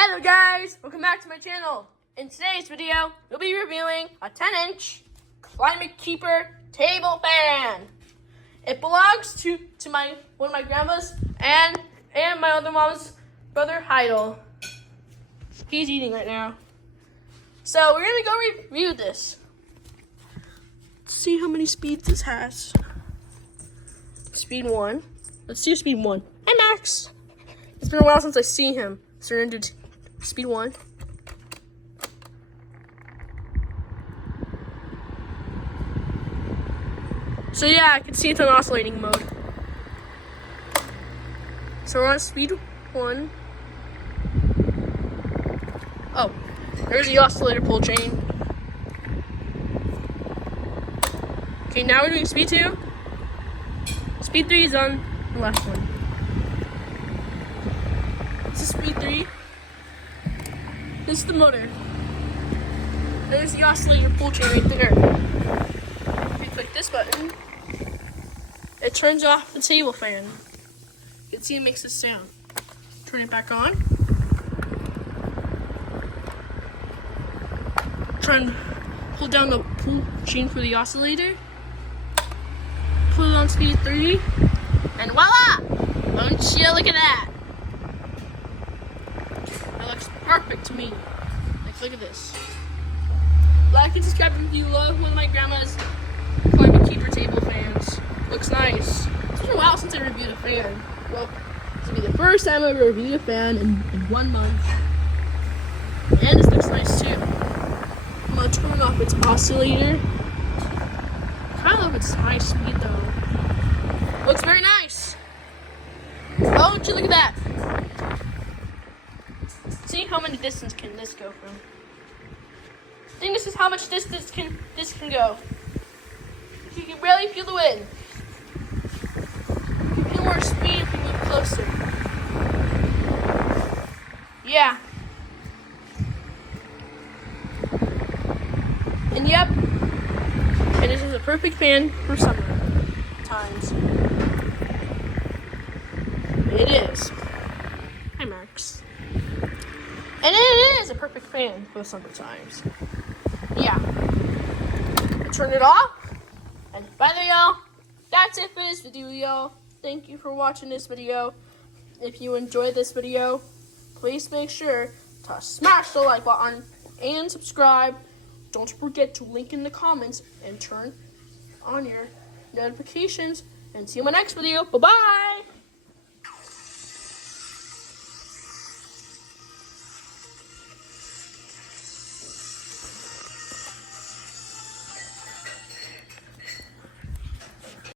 Hello guys, welcome back to my channel. In today's video, we'll be reviewing a 10-inch Climate Keeper table fan. It belongs to one of my grandma's and my other mom's brother Heidel. He's eating right now. So we're gonna go review this. Let's see how many speeds this has. Speed 1. Let's see speed 1. Hi Max. It's been a while since I see him. So we're gonna do speed 1. So yeah, I can see it's on oscillating mode. So we're on speed 1. Oh, there's the oscillator pull chain. Okay, now we're doing speed 2. Speed 3 is on the left one. This is speed 3. This is the motor. There's the oscillator pull chain right there. If you click this button, it turns off the table fan. You can see it makes this sound. Turn it back on. Try and pull down the pull chain for the oscillator. Put it on speed 3. And voila! Don't you look at that? That looks perfect to me. Like, look at this. Like and subscribe if you love one of my grandma's Climate Keeper table fans. Looks nice. It's been a while since I reviewed a fan. Well, this will be the first time I reviewed a fan in 1 month. And this looks nice too. I'm gonna turn off its oscillator. I kind of love its high speed though. Looks very nice. Oh, would you look at that? See how many distance can this go from? I think this is how much distance this can go. You can barely feel the wind. You can feel more speed if you move closer. Yeah. And yep. And this is a perfect fan for summer times. It is. Hi Max. And it is a perfect fan for the summer times. Yeah. Turn it off. And bye there, y'all. That's it for this video, y'all. Thank you for watching this video. If you enjoyed this video, please make sure to smash the like button and subscribe. Don't forget to link in the comments and turn on your notifications. And see you in my next video. Bye-bye.